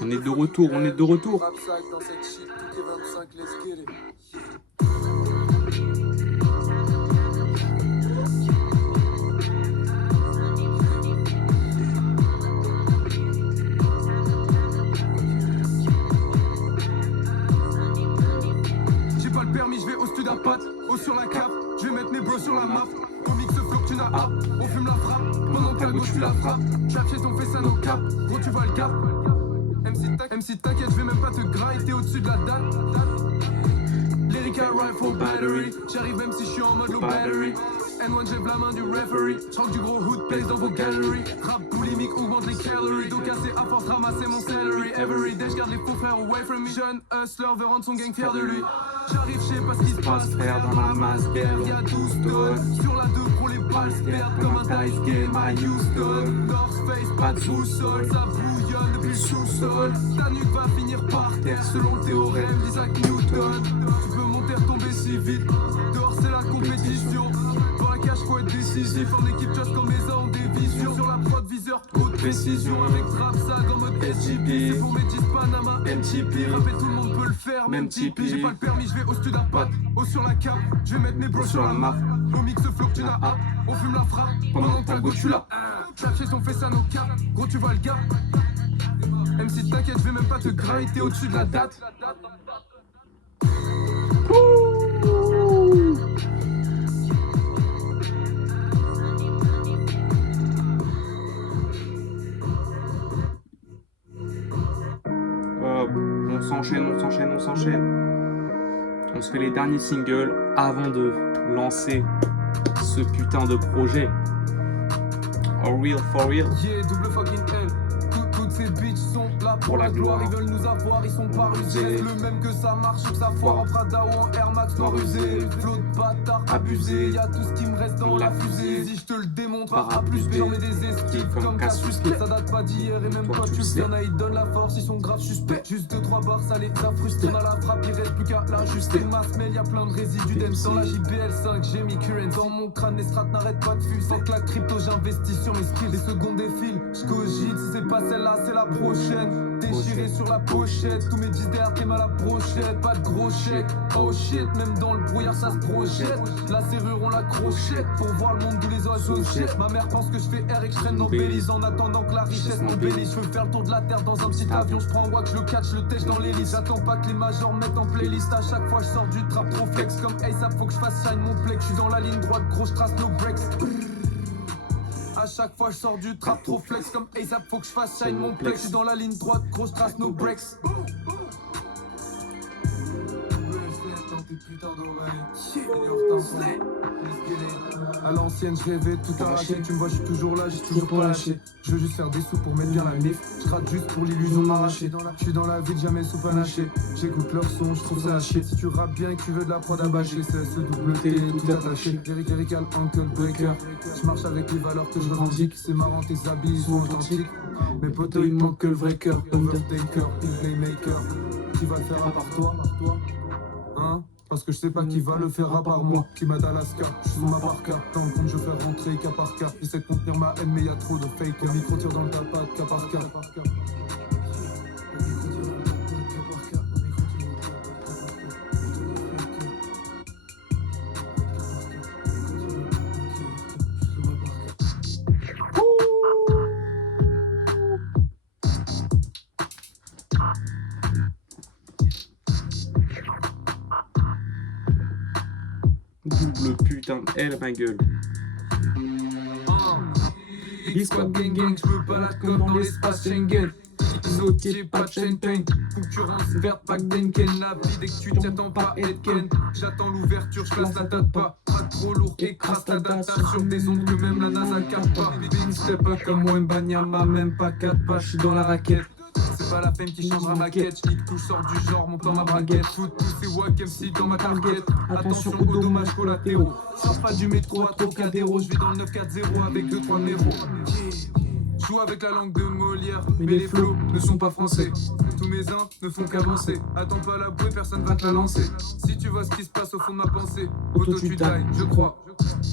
On est de retour, on est de retour. J'ai pas le permis, je vais au stud à patte, haut sur la cape, je vais mettre mes bros sur la map. Au mix flow que tu n'as pas, on fume la frappe, pendant que gauche tu la frappes. Chaque chez ton fait ça nos cap, gros tu vois le cap. MC t'inquiète, je vais même pas te grailler, t'es au-dessus de la date. Lyrical rifle battery, j'arrive même si je suis en mode low battery. N1 j'ai la main du referee, j'rock du gros hood place dans vos galeries. Rap boulimique augmente les calories, dos cassé à force ramasser mon salary. Every day j'garde les faux frères away from me. Jeune hustler veut rendre son gang fier de lui. J'arrive, je sais pas ce qui se passe, frère, dans la masse guerre. Y'a 12 tonnes, sur la 2 pour les balles se perdent comme un dice game à Houston. North Face, pas de sous-sol, ça bouillonne depuis le sous-sol. Ta nuque va finir par terre selon le théorème d'Isaac Newton. Tu peux monter, retomber si vite, dehors c'est la compétition. Dans la cage faut être décisif, en équipe just comme les hommes des visions. Sur la prod viseur, haute précision, avec Trapsag en mode SGP. C'est pour mes 10 Panama, MTP. Rapper tout le monde peut le faire, même Tipeee. J'ai pas le permis, je vais au stud à patte, haut sur la cape, je vais mettre mes bros sur la map. Au mix flow que tu n'as pas, on fume la frappe, pendant que ta go tu l'as. Chaque chez ton fait ça nos cap, gros tu vois le gars. Même si t'inquiète, je vais même pas te grailler, t'es au-dessus de la date. On s'enchaîne, on s'enchaîne, on s'enchaîne. On se fait les derniers singles avant de lancer ce putain de projet. For real. Yeah, double fucking L. Toutes ces bitches sont là pour la gloire. Ils veulent nous avoir, ils sont pas rusés. Le même que ça marche ou que ça foire en Prada ou en Air Max noir usé. Flot de bâtard abusé. Y'a tout ce qui me reste dans la fusée. Si je te le démontre par A plus B, j'en mets des esquives comme Cassius Clay. Ça date pas d'hier et même toi tu le sais. Y'en a, ils donnent la force, ils sont grave suspects. Juste 2-3 barres, ça les a frustrés. On a la frappe, il reste plus qu'à l'ajuster. Masse mail, y'a plein de résidus d'EMS. Dans la JBL5, j'ai mis current. Dans mon crâne, les strats n'arrêtent pas de fuser. Sans que la crypto, j'investis sur mes skills. Les secondes défilent, j'cogite. Si c'est pas celle-là, c'est la prochaine. Déchiré sur la pochette, tous mes 10 derrière t'es mal à la brochette. Pas de gros chèque, oh shit, même dans le brouillard ça se projette. La serrure on la crochette, pour voir le monde d'où les oiseaux jettent. Ma mère pense que je fais R et que je traîne dans Belize. En attendant que la richesse m'embellisse. Je veux faire le tour de la terre dans un petit avion. Je prends un wax, je le catch, le tèche dans l'hélice. J'attends pas que les majors me mettent en playlist. À chaque fois je sors du trap trop flex. Comme ASAP faut que je fasse shine mon plex. Je suis dans la ligne droite, gros je trace no breaks. À chaque fois je sors du trap trop flex comme ASAP, faut que je fasse shine mon plex. Je suis dans la ligne droite, grosse trace, no breaks. À l'ancienne je rêvais tout arraché. Tu me vois je suis toujours là, j'ai toujours pas lâché. Je veux juste faire des sous pour mettre bien la mif. Je rate juste pour l'illusion de m'arracher. Je suis dans la ville, jamais sous panaché. J'écoute leur son, je trouve ça à chier. Si tu rappes bien et que tu veux de la prod à bâcher, c'est ce double T tout attaché. Lyrical Uncle Breaker. Je marche avec les valeurs que je revendique. C'est marrant, tes habits sont authentiques. Mes potos il manque que le vrai cœur. Undertaker, il playmaker. Qui va le faire à part toi? Hein? Parce que je sais pas qui va le faire à part moi. Qui m'a d'Alaska, je suis sous ma parka. Dans le compte je fais rentrer cas par cas. J'essaie de contenir ma haine mais y'a trop de fake. Le micro tire dans le tapat, cas par cas. Double putain de L ma gueule. X-Squad gang gang, j'me balade comme dans l'espace Schengen. Sautier, pas de champagne. Concurrence verte, pas que Denken. La vie dès que tu t'attends pas Edken. J'attends l'ouverture, j'classe la date pas. Pas trop lourd, écrase la data. Sur des ondes que même la NASA capte pas. Big step pas comme moi, Mbanyama, même pas 4 pas, j'suis dans la raquette. C'est pas la fame qui changera ma quête. J'nique tout, sort du genre, monte dans ma braguette. Foot tous ces wack MC dans ma target. Attention aux dommages collatéraux. Sors pas du métro à Trocadéro. J'vis dans le 940 avec 2-3 méros. Joue avec la langue de Molière, mais les flots ne sont pas français. Tous mes uns ne font qu'avancer. Attends pas la bouée, personne va te la lancer. Si tu vois ce qui se passe au fond de ma pensée, auto tu die, je crois.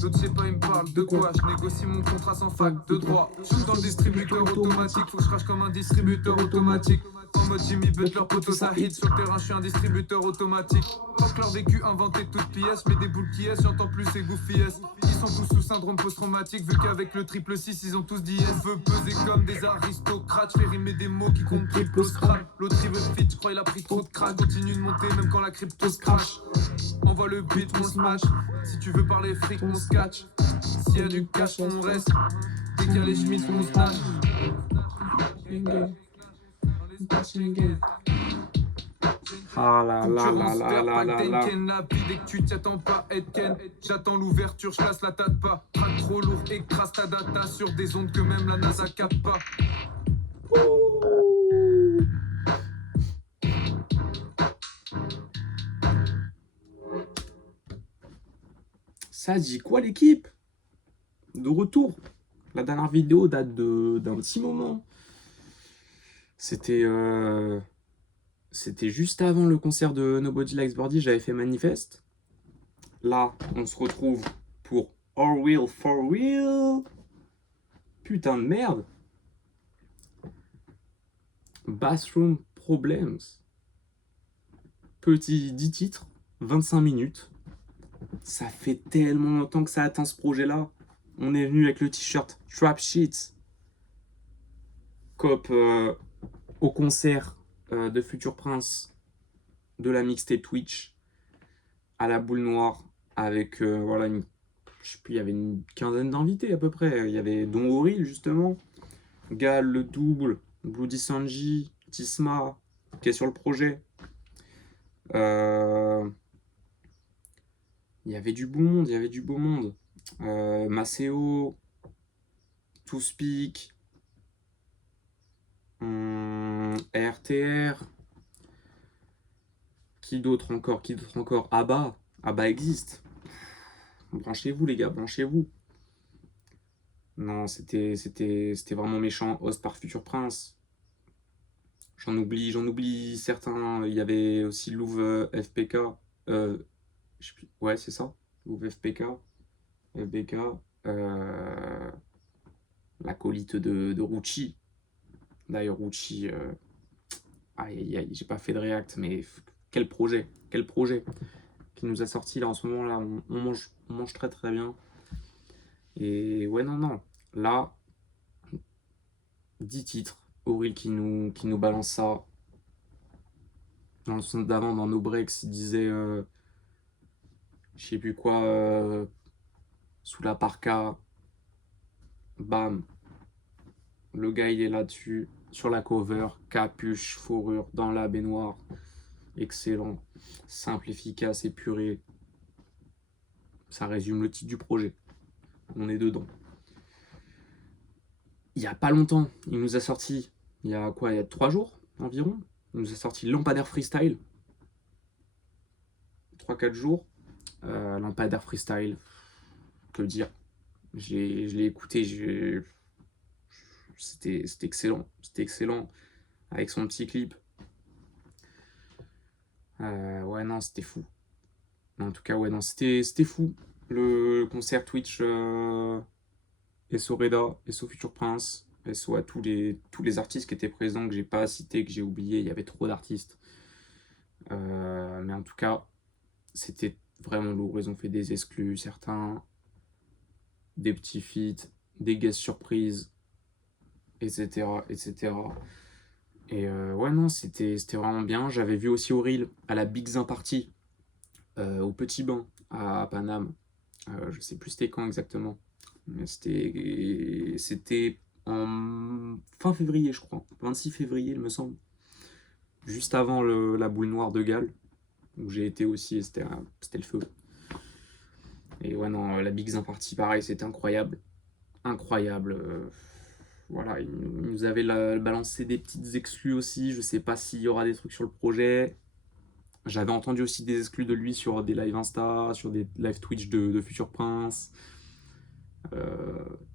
L'autre je sais pas, il me parle de quoi. Je négocie mon contrat sans fac de droit. Je suis dans le distributeur automatique, faut que je crache comme un distributeur automatique. En mode Jimmy Butler, poteau ça hit. Sur le terrain, je suis un distributeur automatique. Fuck leur vécu, inventé toutes pièces. Mais des boules qui est, j'entends plus ces goofies S. Ils sont tous sous syndrome post-traumatique. Vu qu'avec le triple 6, ils ont tous dit S. Veut peser comme des aristocrates. J'fais rimer des mots qui comptent triple scrap. L'autre il veut fit, j'crois il a pris trop de crack. Continue de monter même quand la crypto se crash. Envoie le beat, on smash. Si tu veux parler fric, on se catch. S'il y a du cash, on reste. Dès qu'il y a les schmitts, on se nage. Ah là là là là là là là. Dès que tu t'attends pas être Ken. J'attends l'ouverture, je passe la tâte pas. Track trop lourd, écrase ta data sur des ondes que même la NASA capte pas. Ça dit quoi l'équipe? De retour. La dernière vidéo date d'un petit moment. C'était juste avant le concert de Nobody Likes Birdie, j'avais fait Manifest. Là, on se retrouve pour All Real for Real. Putain de merde. Bathroom Problems. Petit 10 titres, 25 minutes. Ça fait tellement longtemps que ça atteint ce projet-là. On est venu avec le t-shirt Trap Sheets. Cop au concert de Future Prince de la mixtape Twitch à la boule noire avec voilà je sais plus, il y avait une quinzaine d'invités à peu près. Il y avait Don Oril justement, Gal le double, Bloody Sanji, Tisma qui est sur le projet. Il y avait du beau monde, il y avait du beau monde. Maceo, To Speak, RTR. Qui d'autre encore? Abba existe. Branchez-vous les gars, branchez-vous. Non, c'était vraiment méchant. Host par Future Prince. J'en oublie certains. Il y avait aussi Louvre FPK. Je sais plus. Ouais, c'est ça. Louvre FPK. FBK. L'acolyte de Rucci. D'ailleurs, Rucci. Aïe, aïe, aïe, j'ai pas fait de react, mais quel projet qui nous a sorti là en ce moment là. On mange très très bien. Et ouais, non. Là, 10 titres. Auril qui nous balance ça. Dans le son d'avant, dans nos breaks, il disait je sais plus quoi, sous la parka. Bam. Le gars il est là-dessus, sur la cover, capuche, fourrure, dans la baignoire. Excellent, simple, efficace, épuré. Ça résume le titre du projet. On est dedans. Il y a pas longtemps, il nous a sorti, il y a 3 jours environ, il nous a sorti Lampadaire Freestyle. 3-4 jours. Lampadaire Freestyle, que dire. Je l'ai écouté, c'était excellent. Avec son petit clip. Ouais, non, c'était fou. En tout cas, ouais, non, c'était fou. Le concert Twitch SO Reda, SO Future Prince, SO à tous les artistes qui étaient présents, que j'ai pas cités, que j'ai oublié. Il y avait trop d'artistes. Mais en tout cas, c'était vraiment lourd. Ils ont fait des exclus, certains, des petits feats, des guest surprises, etc. Et ouais, non, c'était vraiment bien. J'avais vu aussi Auril à la Big Zin Party, au Petit Bain, à Paname. Je sais plus c'était quand exactement. Mais c'était en fin février, je crois. 26 février, il me semble. Juste avant la boule noire de Galles, où j'ai été aussi, et c'était le feu. Et ouais, non, la Big Zin Party, pareil, c'était incroyable. Voilà, il nous avait balancé des petites exclus aussi. Je sais pas s'il y aura des trucs sur le projet. J'avais entendu aussi des exclus de lui sur des lives Insta, sur des lives Twitch de Future Prince.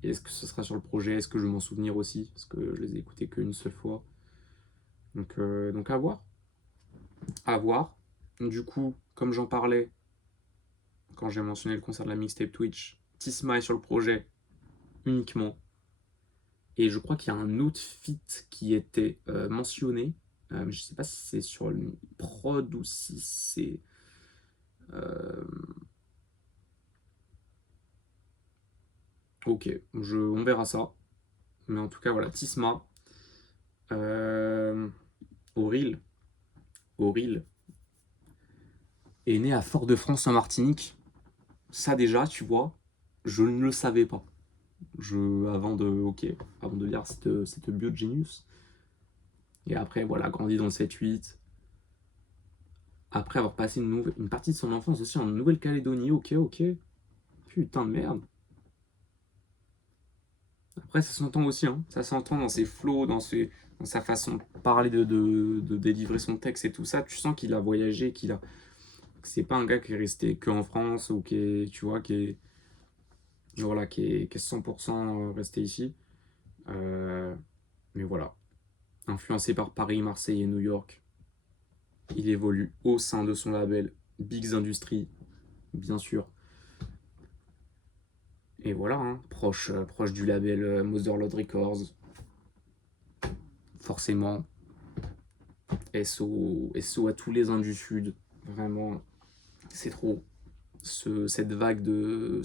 Est-ce que ce sera sur le projet? Est-ce que je vais m'en souvenir aussi? Parce que je les ai écoutés qu'une seule fois. Donc à voir. À voir. Du coup, comme j'en parlais quand j'ai mentionné le concert de la mixtape Twitch, Tisma est sur le projet uniquement. Et je crois qu'il y a un autre feat qui était mentionné. Mais je sais pas si c'est sur une prod ou si c'est... euh, Ok, on verra ça. Mais en tout cas, voilà, Tisma. Euh, Auril. Auril est né à Fort-de-France en Martinique. Ça déjà, tu vois, je ne le savais pas. Avant de lire cette bio de Genius. Et après, voilà, grandi dans le 7-8. Après avoir passé une partie de son enfance aussi en Nouvelle-Calédonie. Ok. Putain de merde. Après, ça s'entend aussi, hein. Ça s'entend dans ses flots, dans sa façon de parler, de délivrer son texte et tout ça. Tu sens qu'il a voyagé, que c'est pas un gars qui est resté que en France ou qui est, tu vois, qui est 100% resté ici. Euh, mais voilà, influencé par Paris, Marseille et New York, il évolue au sein de son label Bigs Industries, bien sûr. Et voilà, hein, proche du label Motherlode Records, forcément. SO à tous les uns du Sud, vraiment, c'est trop. Cette vague de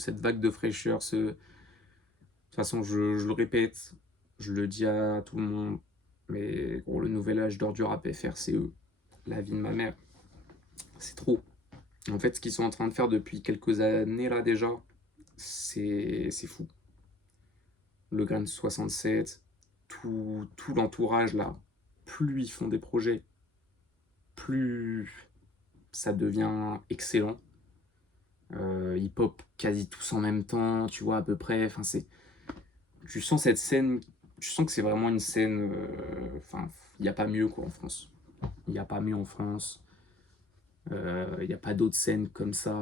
fraîcheur, de toute façon, je le répète, je le dis à tout le monde, mais gros, le nouvel âge d'or du rap FR, c'est eux. La vie de ma mère, c'est trop. En fait, ce qu'ils sont en train de faire depuis quelques années là déjà, c'est fou. Le Grain 67, tout l'entourage là, plus ils font des projets, plus ça devient excellent. Hip-hop quasi tous en même temps, tu vois, à peu près. Enfin, tu sens cette scène, tu sens que c'est vraiment une scène. Enfin, il n'y a pas mieux quoi en France. Il n'y a pas mieux en France. Il n'y a pas d'autres scènes comme ça.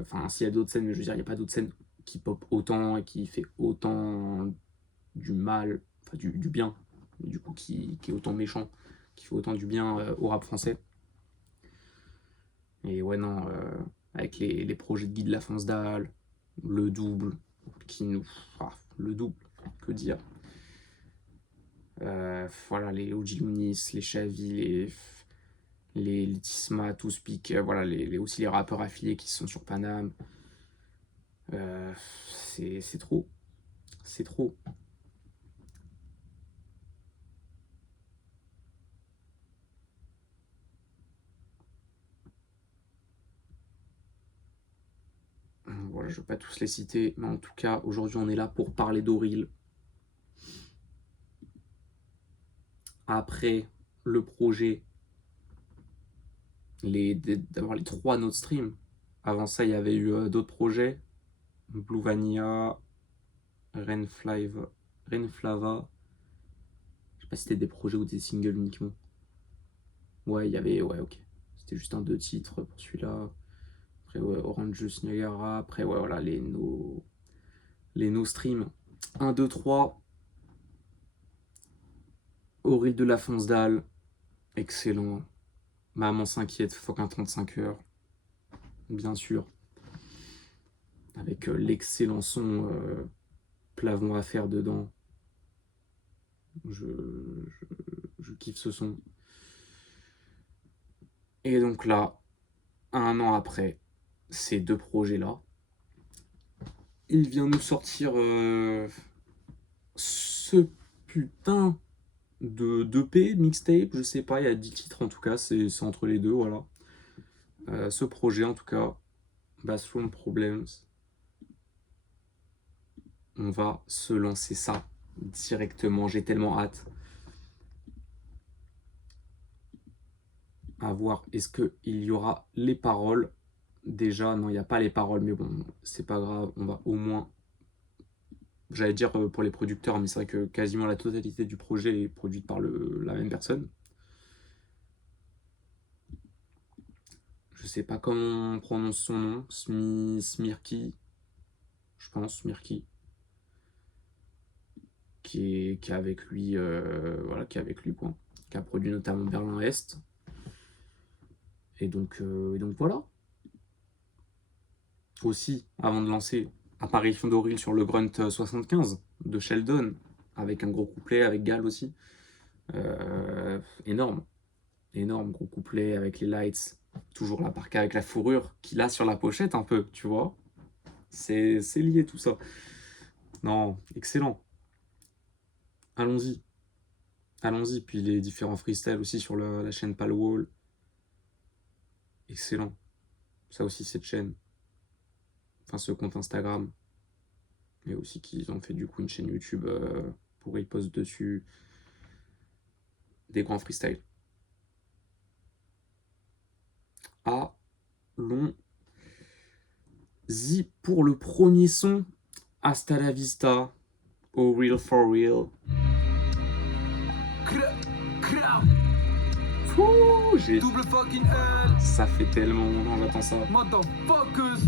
Enfin, s'il y a d'autres scènes, mais je veux dire, il n'y a pas d'autres scènes qui pop autant et qui fait autant du mal, enfin du bien, du coup, qui est autant méchant, qui fait autant du bien au rap français. Et ouais, non, avec les projets de Guy de la Dalle, le double, qui nous. Ah, le double, que dire. Voilà, les OG Lunis, les Chavi, les Tisma, tous pique, voilà, aussi les rappeurs affiliés qui sont sur Paname. C'est trop. C'est trop. Voilà, je ne vais pas tous les citer, mais en tout cas, aujourd'hui, on est là pour parler d'Auril. Après le projet, d'avoir les 3 Node Stream. Avant ça, il y avait eu d'autres projets. Blue Vanilla, Renflava. Je sais pas si c'était des projets ou des singles uniquement. Ouais, il y avait. Ouais, ok. C'était juste un 2 titres pour celui-là. Après, ouais, Orange Juice Niagara. Après, ouais, voilà, les no stream. 1, 2, 3. Auril de la Fonsdal. Excellent. Maman s'inquiète, fuck un 35 heures. Bien sûr. Avec l'excellent son Plavon à faire dedans. Je, je kiffe ce son. Et donc là, 1 an après ces 2 projets-là, il vient nous sortir ce putain de d'EP, mixtape, je sais pas, il y a 10 titres en tout cas, c'est entre les deux, voilà. Ce projet en tout cas, Bathroom Problems, on va se lancer ça directement, j'ai tellement hâte. À voir, est-ce qu'il y aura les paroles? Déjà, non, il n'y a pas les paroles, mais bon, c'est pas grave, on va au moins. J'allais dire pour les producteurs, mais c'est vrai que quasiment la totalité du projet est produite par la même personne. Je sais pas comment on prononce son nom, Smirki, je pense, Smirki, qui est avec lui, voilà, qui est avec lui, quoi. Qui a produit notamment Berlin-Est. Et donc voilà. Aussi, avant de lancer, apparition d'Auril sur le Grunt 75 de Sheldon, avec un gros couplet, avec Gal aussi. Énorme. énorme, gros couplet avec les lights. Toujours la parka avec la fourrure qu'il a sur la pochette un peu, tu vois. C'est lié tout ça. Non, excellent. Allons-y. Allons-y. Puis les différents freestyles aussi sur la chaîne Palwall. Excellent. Ça aussi, cette chaîne. Enfin, ce compte Instagram. Mais aussi qu'ils ont fait du coup une chaîne YouTube pour ils postent dessus des grands freestyles. Allons-y pour le premier son. Hasta la vista. Oh, real for real. Fouh, Double fucking L. Ça fait tellement longtemps, j'attends ça. Motherfuckers.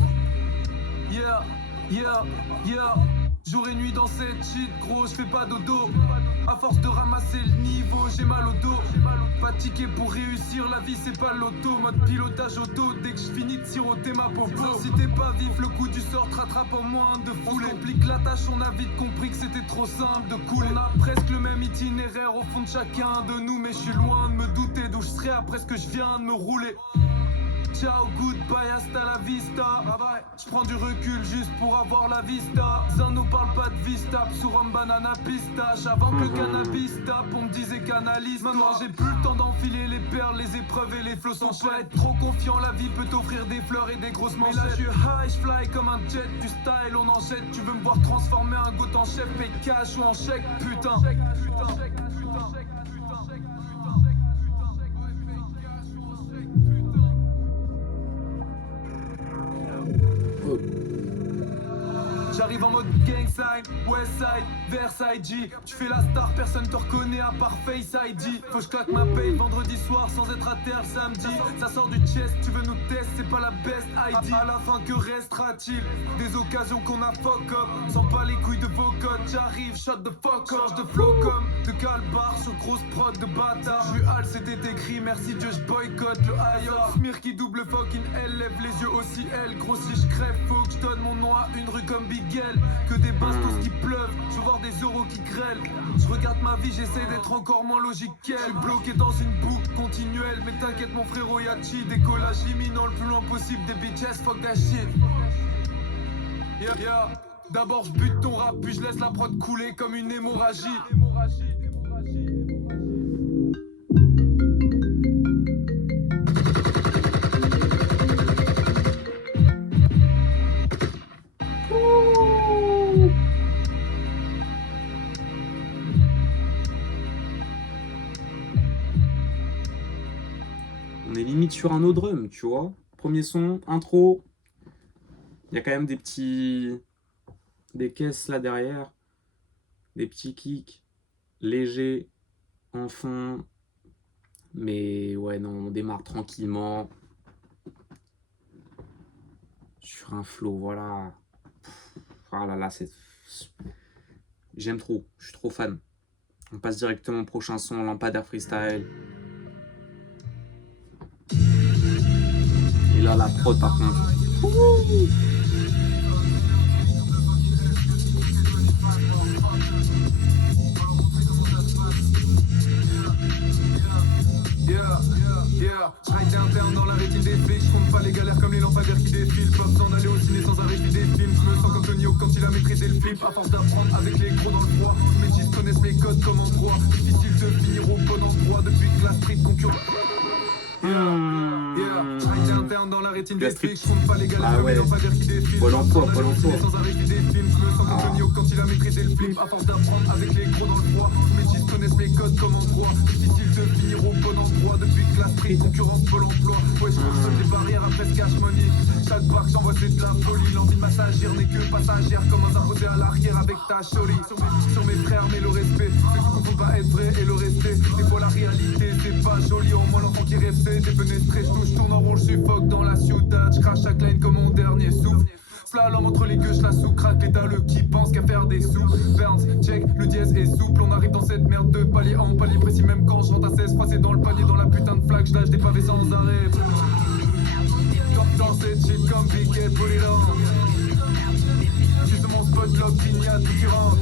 Yeah, yeah, yeah. Jour et nuit dans cette shit, gros, je fais pas dodo. À force de ramasser le niveau, j'ai mal au dos. Fatigué pour réussir, la vie c'est pas l'auto. Mode pilotage auto, dès que je finis de siroter ma popo. Si t'es pas vif, le coup du sort te rattrape en moins de foulée. On complique la tâche, on a vite compris que c'était trop simple de couler. On a presque le même itinéraire au fond de chacun de nous. Mais je suis loin de me douter d'où je serai après ce que je viens de me rouler. Ciao, goodbye, hasta la vista. Je prends du recul juste pour avoir la vista. Zano parle pas de vista, Psuram banana pistache. Avant que le cannabis tape, on me disait qu'analyse. Maintenant j'ai plus le temps d'enfiler les perles, les épreuves et les flots sans pas être trop confiant, la vie peut t'offrir des fleurs et des grosses manchettes. Mais là je suis high, je fly comme un jet, du style on en jette. Tu veux me voir transformer un goût en chef et cash ou en chèque, putain. J'arrive en mode gang sign, Westside, Versailles G. Tu fais la star, personne te reconnaît à part Face ID. Faut que je claque ma paye vendredi soir sans être à terre samedi. Ça sort du chest, tu veux nous tester, c'est pas la best ID. À la fin que restera-t-il? Des occasions qu'on a fuck up. Sans pas les couilles de vos codes, j'arrive, shot de fuck off. De flow comme de calbar sur grosse prod de bâtard. J'suis hal, c'était écrit, merci Dieu, j'boycotte le IOR. Smir qui double fucking L, lève les yeux aussi L. Gros si j'crève, faut que j'donne mon nom à une rue comme Big. Que des bastos qui pleuvent, je veux voir des euros qui grêlent. Je regarde ma vie, j'essaie d'être encore moins logique qu'elle. Bloqué dans une boucle continuelle. Mais t'inquiète mon frérot Yachi. Décollage imminent le plus loin possible des bitches, fuck that shit. Yeah, yeah. D'abord je bute ton rap, puis je laisse la prod couler comme une hémorragie. Sur un autre drum, tu vois. Premier son, intro. Il y a quand même des caisses là derrière. Des petits kicks légers en fond. Mais ouais, non, on démarre tranquillement. Sur un flow, voilà. Ah là là, j'aime trop, je suis trop fan. On passe directement au prochain son, Lampadaire Freestyle. Et là, la prod par contre. Je ride interne dans la rétine des flics. Je compte pas les galères comme les lampadaires qui défilent. Pas besoin d'aller au ciné sans arrêter des films. Je me sens comme Tony Hawk quand il a maîtrisé le flip. À force d'apprendre avec les gros dans le froid. Mes G's connaissent mes codes comme en droit. Difficile de finir au bon endroit depuis que la street concurrent. Je ride interne dans la rétine des flics. Je compte pas les galères comme les lampadaires qui défilent. Pôle emploi, Pôle emploi. Sans arrêter des films. Je me sens comme Tony Hawk quand il a maîtrisé le flip. À force d'apprendre avec les gros dans le froid. Mes G's connaissent mes codes comme en droit. Difficile de finir au bon endroit depuis que la street concurrence Pôle emploi. Ouais, je saute les barrières après ce cash money. Chaque barque j'envoie c'est de la folie. L'envie de m'assagir n'est que passagère. Comme un imposé à l'arrière avec ta chérie. Sur mes frères mais le respect. Ceux qui confondent pas être vrai et le rester. Des fois la réalité c'est pas joli. Au moins l'enfant qui rêve c'est défenestré. Je tourne en rond, je suffoque dans la ciudad. Je crache chaque line comme mon dernier souffle. Slalom entre les queues, je la sous-craque. L'état le qui pense qu'à faire des sous. Burns, check, le dièse est souple. On arrive dans cette merde de palier en palier précis. Même quand je rentre à 16, froissé dans le panier. Dans la putain de flag, je lâche des pavés sans arrêt. Comme dans cette shit, comme Piquet, put it on. Juste de mon spot, bloc, pignat, tout qui rentre.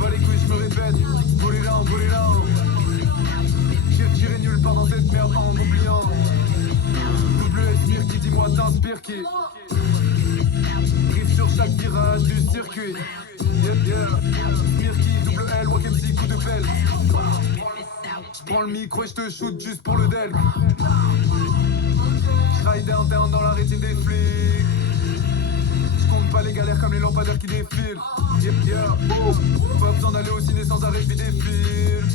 Pas les couilles, je me répète. Put it on, put it on. J'irai nulle part dans cette merde en oubliant. Double S qui dis-moi t'inspire qui. Rive sur chaque virage du circuit. Mirki, double L, Wack MC, coup de pelle. J'prends le micro et j'te shoot juste pour le del. J'ride interne dans la rétine des flics. J'compte pas les galères comme les lampadaires qui défilent. Pas besoin d'aller au ciné sans arrêt, j'vis des films.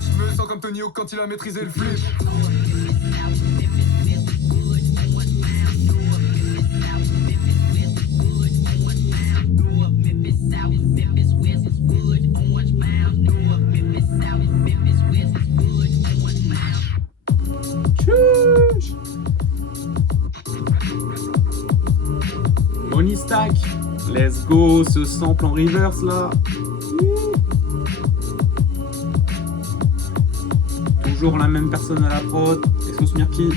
J'me sens comme Tony Hawk quand il a maîtrisé le flip. Money Stack, let's go, ce sample en reverse là. Toujours la même personne à la prod, Exos Mirki.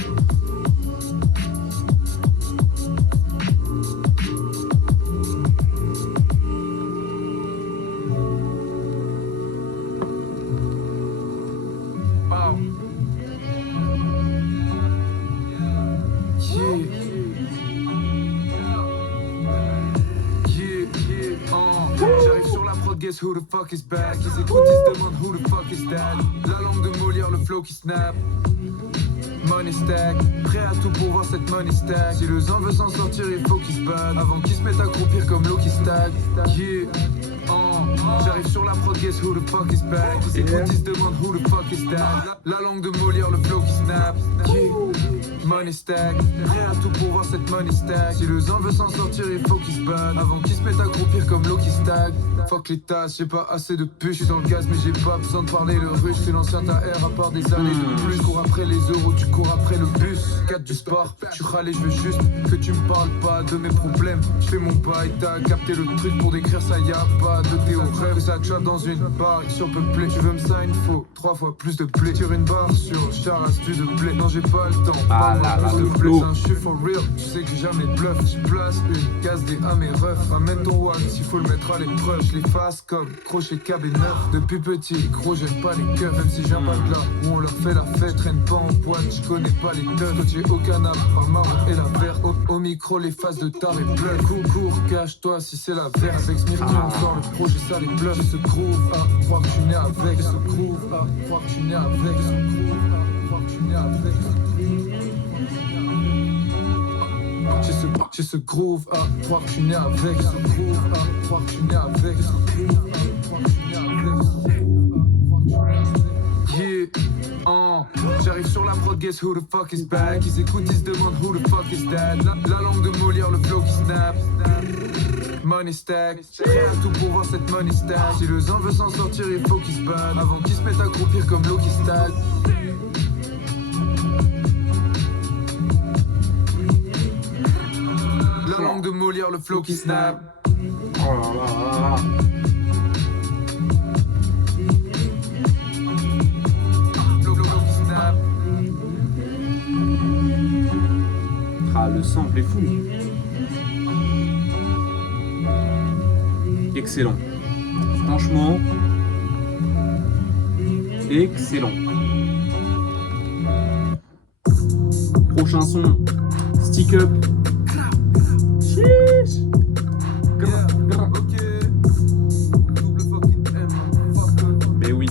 Guess who the fuck is back? Ils écoutent, ils se demandent who the fuck is that? La langue de Molière, le flow qui snap. Money stack, prêt à tout pour voir cette money stack. Si le zan veut s'en sortir, il faut qu'il se batte avant qu'il se mette à croupir comme l'eau qui stack. Yeah, j'arrive sur la prod, guess who the fuck is back? Ils écoutent, ils se demandent who the fuck is that? La langue de Molière, le flow qui snap. Yeah, money stack, prêt à tout pour voir cette money stack. Si le zan veut s'en sortir, il faut qu'il se batte avant qu'il se mette à croupir comme l'eau qui stack. Fuck les tasses, j'ai pas assez de puce. J'suis dans le gaz mais j'ai pas besoin de parler le russe. J'suis l'ancien TAR à part des années de plus. Cours après les euros, tu cours après le bus. 4 du sport, j'suis râlé, j'veux juste que tu me parles pas de mes problèmes. J'fais mon bail, t'as capté le truc pour décrire ça, y'a pas de théorème. Ça trap dans une barre surpeuplée. Tu veux me sign, faut 3 fois plus de blé. Tire une barre sur Charas, tu de blé. Non j'ai pas le temps, pas plus de blé. J'suis for real, tu sais que jamais bluff. J'place une case des à mes refs. Ramène ton one s'il faut le mettre à l'épreuve. Les faces comme crochet KB9. Depuis petit, gros j'aime pas les keufs. Même si j'ai pas de là où on leur fait la fête. Traîne pas en boîte, j'connais pas les teufs. J'ai au canap, par marron et la verte. Au micro les faces de tar et bluff. Cours, cache-toi si c'est la verte. Avec Smirky on sort le projet, ça les bluff. J'ai ce groove à croire que je suis né avec. J'ai ce groove à croire que je suis né avec. J'ai ce groove à croire que je suis né avec. J'ai ce groove à croire que je suis né avec. J'ai ce groove à croire que je suis né avec. J'ai ce groove à croire que je suis né avec. Yeah, j'arrive sur la prod, guess who the fuck is back? Ils écoutent, ils se demandent who the fuck is that? La langue de Molière, le flow qui snap. Money stack, prêt à tout pour voir cette money stack. Si le zan veut s'en sortir, il faut qu'il se batte avant qu'il se mette à croupir comme l'eau qui stack. La langue de Molière, le flow qui snap. Oh là là. Flow qui snap. Ah, le sample est fou. Excellent. Franchement, excellent. Prochain son, Stick Up. Chiche. Mais oui.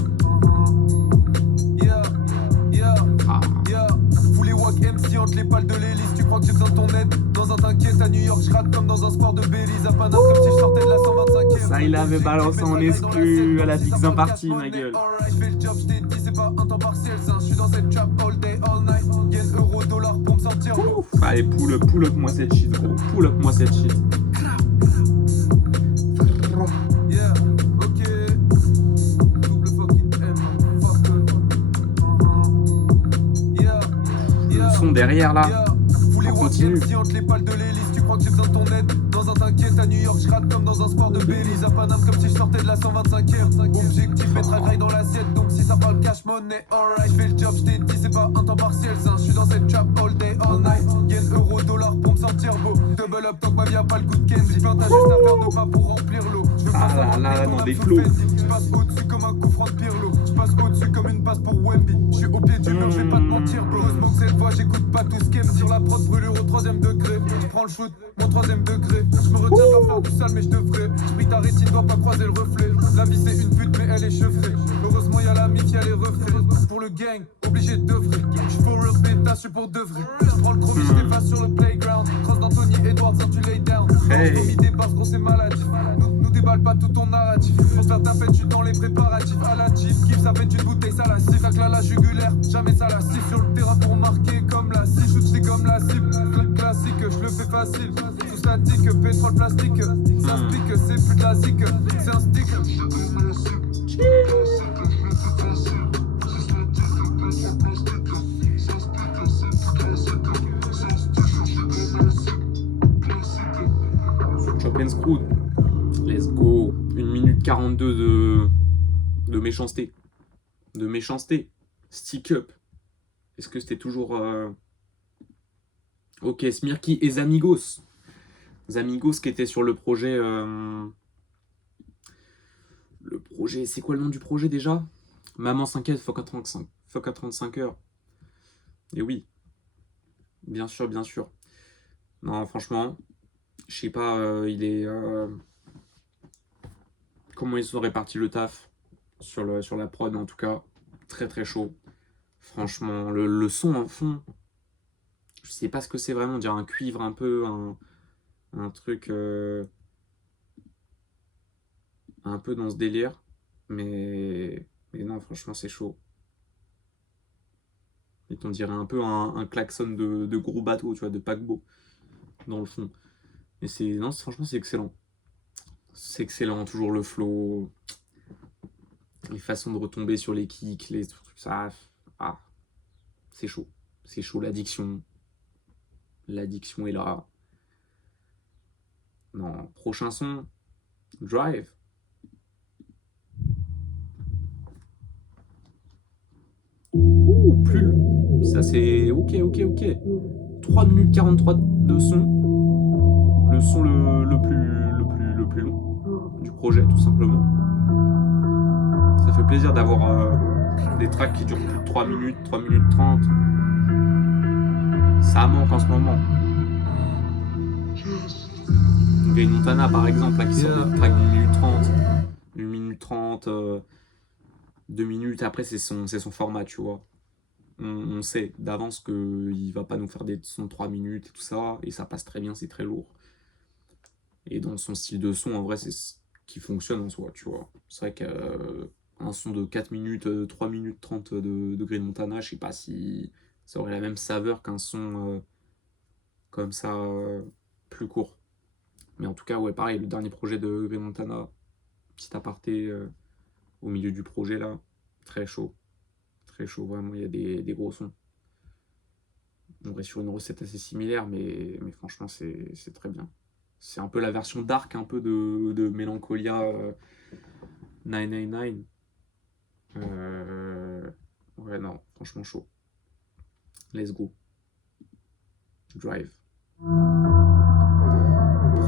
Vous les Wack MC entre les pales de l'hélice. Tu crois que j'ai besoin de ton aide? Dans un t'inquiète à New York, je rate comme dans un sport de Belize. À Paname comme si je sortais de la 125e. Ça, il avait balancé en exclu à la Big en partie, ma gueule. Je fais le job, je t'ai dit, c'est pas un temps partiel. Je suis dans cette trap all day, all night. Yen, euro, dollar pour me sentir. Ouf. Allez, pull up moi cette shit, gros. Pull up moi cette shit. Yeah, ok. Double fucking M, Le son derrière là. les On continue. MC entre les pales de l'hélice. Tu crois que j'ai besoin de ton aide? Dans un t'inquiète à New York, je rate comme dans un sport de Belize. À Paname comme si je sortais de la 125e. Objectif mettre à graille dans l'assiette. Donc si ça parle cash money, alright. Je fais le job, je t'ai dit, c'est pas un temps partiel. Je suis dans cette trap all day, all night. Yen, euro, dollar pour me sentir beau. Double up, donc ma vie a pas le goût de Kenzie. Plein t'as juste à faire de pas pour remplir l'eau. Je veux Ah là là, dans des flots. Je passe au-dessus comme un coup franc de Pirlo. Je passe au-dessus comme une passe pour Wemby. Je suis au pied du mur, je vais pas te mentir, bro. Heureusement que cette fois, j'écoute pas tout ce qu'elle me dit. Sur la prod, brûlure au 3ème degré. Je prends le shoot, mon 3ème degré. Je me retiens de leur faire du sale, mais je devrais. Je prie ta rétine, dois pas croiser le reflet. La vie, c'est une pute, mais elle est chevrée. Heureusement, y'a la mythe, y'a les refrains. Pour le gang, obligé de vrai. Je pour real bêta, je suis pour de vrai. Je prends le chromie, je t'efface sur le playground. Cross d'Anthony Edwards, hein, tu lay down. Hey. Hey. Des parce qu'on c'est maladif. Nous déballe pas tout ton narratif. Pour faire ta fête, tu dans les préparatifs. À la chief, kiff, ça pète une bouteille, ça la siffle. Tacle à la jugulaire, jamais ça la siffle. Sur le terrain pour marquer comme la scie. Shoot, c'est comme la cible. Classique, je le fais facile. Sous statique, pétrole plastique. Ça se pique, c'est plus de la zik. C'est un stick. Chop and Screw. Let's go. 1 minute 42 de méchanceté. De méchanceté. Stick up. Est-ce que c'était toujours... Ok, Smirky et Zamigos. Zamigos qui était sur le projet... Le projet... C'est quoi le nom du projet déjà? Maman s'inquiète, Fuck à 35 heures. Et oui. Bien sûr, bien sûr. Non, franchement... Je sais pas, il est... comment ils ont réparti le taf sur la prod, mais en tout cas, très très chaud. Franchement, le son en fond, je sais pas ce que c'est vraiment, on dirait un cuivre un peu, un truc un peu dans ce délire. Mais non, franchement, c'est chaud. Et on dirait un peu un klaxon de gros bateau, tu vois, de paquebot, dans le fond. Et non, franchement, c'est excellent. C'est excellent, toujours le flow. Les façons de retomber sur les kicks, les trucs, ça. Ah, c'est chaud. C'est chaud, l'addiction. L'addiction est là. Non, prochain son, Drive. Ouh, plus. Ça, c'est. Ok. 3 minutes 43 de son. Le son le plus long du projet, tout simplement. Ça fait plaisir d'avoir des tracks qui durent plus de 3 minutes 30. Ça manque en ce moment. Green Montana, par exemple, là, qui sort des tracks d'1 minute 30. 1 minute 30, 2 minutes. Après, c'est son format, tu vois. On sait d'avance qu'il va pas nous faire des sons de 3 minutes et tout ça. Et ça passe très bien, c'est très lourd. Et dans son style de son, en vrai, c'est ce qui fonctionne en soi, tu vois. C'est vrai qu'un son de 4 minutes, 3 minutes 30 de Green Montana, je sais pas si ça aurait la même saveur qu'un son comme ça, plus court. Mais en tout cas, ouais, pareil, le dernier projet de Green Montana, petit aparté au milieu du projet, là, très chaud. Très chaud, vraiment, il y a des gros sons. On reste sur une recette assez similaire, mais franchement, c'est très bien. C'est un peu la version dark, un peu de Melancholia 999. Ouais, non, franchement chaud. Let's go. Drive.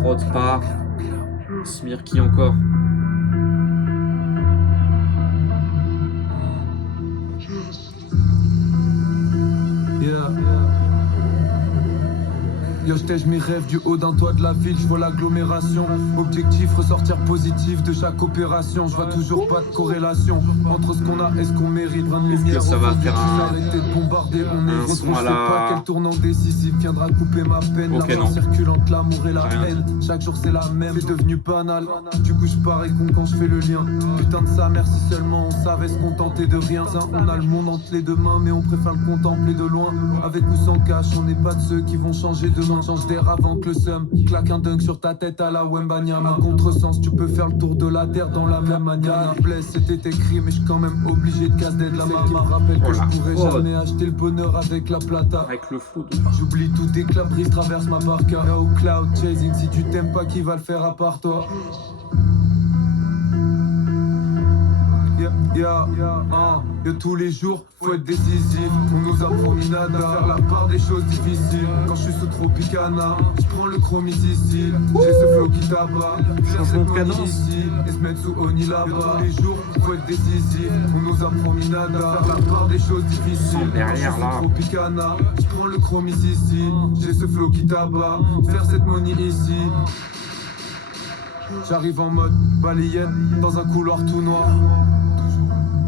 Prod par Smirky encore. Yo, j'tège mes rêves du haut d'un toit de la ville, je vois l'agglomération. Objectif, ressortir positif de chaque opération. Je vois toujours pas de corrélation entre ce qu'on a et ce qu'on mérite. 20 Est-ce que ça va faire arrêter de bombarder, on est son à la... pas quel tournant décisif viendra couper ma peine. Ok, la non. circule entre l'amour et la Rien. haine. Chaque jour c'est la même, c'est devenu banal. Du coup je parais con quand je fais le lien. Putain de sa mère, si seulement on savait se contenter de rien. Ça, on a le monde entre les deux mains, mais on préfère le contempler de loin. Avec ou sans cash, on n'est pas de ceux qui vont changer demain. Change d'air avant que le seum claque un dunk sur ta tête à la Wembanyama. Contresens, tu peux faire le tour de la terre dans la même manière. Blesse, c'était écrit, mais je suis quand même obligé de casser de la maman. Rappelle que je pourrais jamais acheter le bonheur avec la plata. Avec le flow. J'oublie tout dès que la brise traverse ma barca. No cloud chasing, si tu t'aimes pas, qui va le faire à part toi? Y'a tous les jours, faut être décisif. On nous a promis nada, faire la part des choses difficiles. Quand je suis sous Tropicana, je prends le chrome ici. J'ai ce flow qui tabac, faire cette money ici et se mettre sous Oni là-bas. Tous les jours, faut être décisif. On nous a promis nada, faire la part des choses difficiles. Quand je suis sous Tropicana, je prends le chrome ici. J'ai ce flow qui tabac, faire cette money ici. J'arrive en mode balayette dans un couloir tout noir.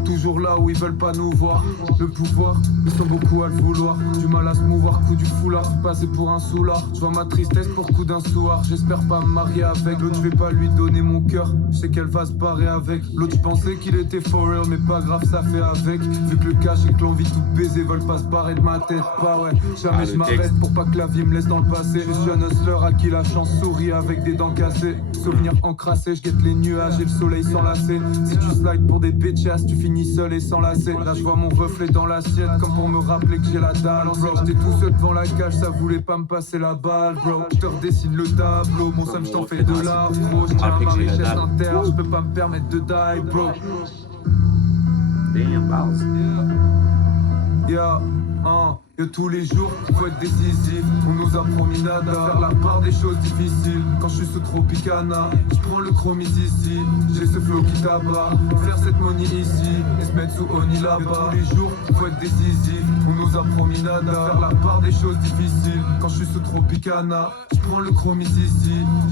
Toujours là où ils veulent pas nous voir. Le pouvoir, ils sont beaucoup à le vouloir. Du mal à se mouvoir, coup du foulard. Passer pour un soulard. Je vois ma tristesse pour coup d'un soir. J'espère pas me marier avec l'autre, je vais pas lui donner mon cœur. Je sais qu'elle va se barrer avec. L'autre, je pensais qu'il était for real, mais pas grave, ça fait avec. Vu que le cash et que l'envie de tout baiser veulent pas se barrer de ma tête. Bah ouais, jamais je m'arrête pour pas que la vie me laisse dans le passé. Je suis un hustler à qui la chance sourit avec des dents cassées. Souvenirs encrassés, je guette les nuages et le soleil s'enlacer. Si tu slides pour des bitches, tu finis seul et sans lacet. Là je vois mon reflet dans l'assiette comme pour me rappeler que j'ai la dalle, bro. J'étais tout seul devant la cage, ça voulait pas me passer la balle, bro. Je te redessine le tableau, mon somme je t'en fais de l'art, bro. Je tiens à ma richesse interne, je peux pas me permettre de die, bro. Damn, bars. Y'a tous les jours, faut être décisif. On nous a promis nada, faire la part des choses difficiles. Quand je suis sous Tropicana, je prends le chrome ici. J'ai ce flow qui tabac, faire cette money ici et se mettre sous Oni là-bas. Tous les jours, faut être décisif. On nous a promis nada, faire la part des choses difficiles. Quand je suis sous Tropicana, je prends le chrome ici.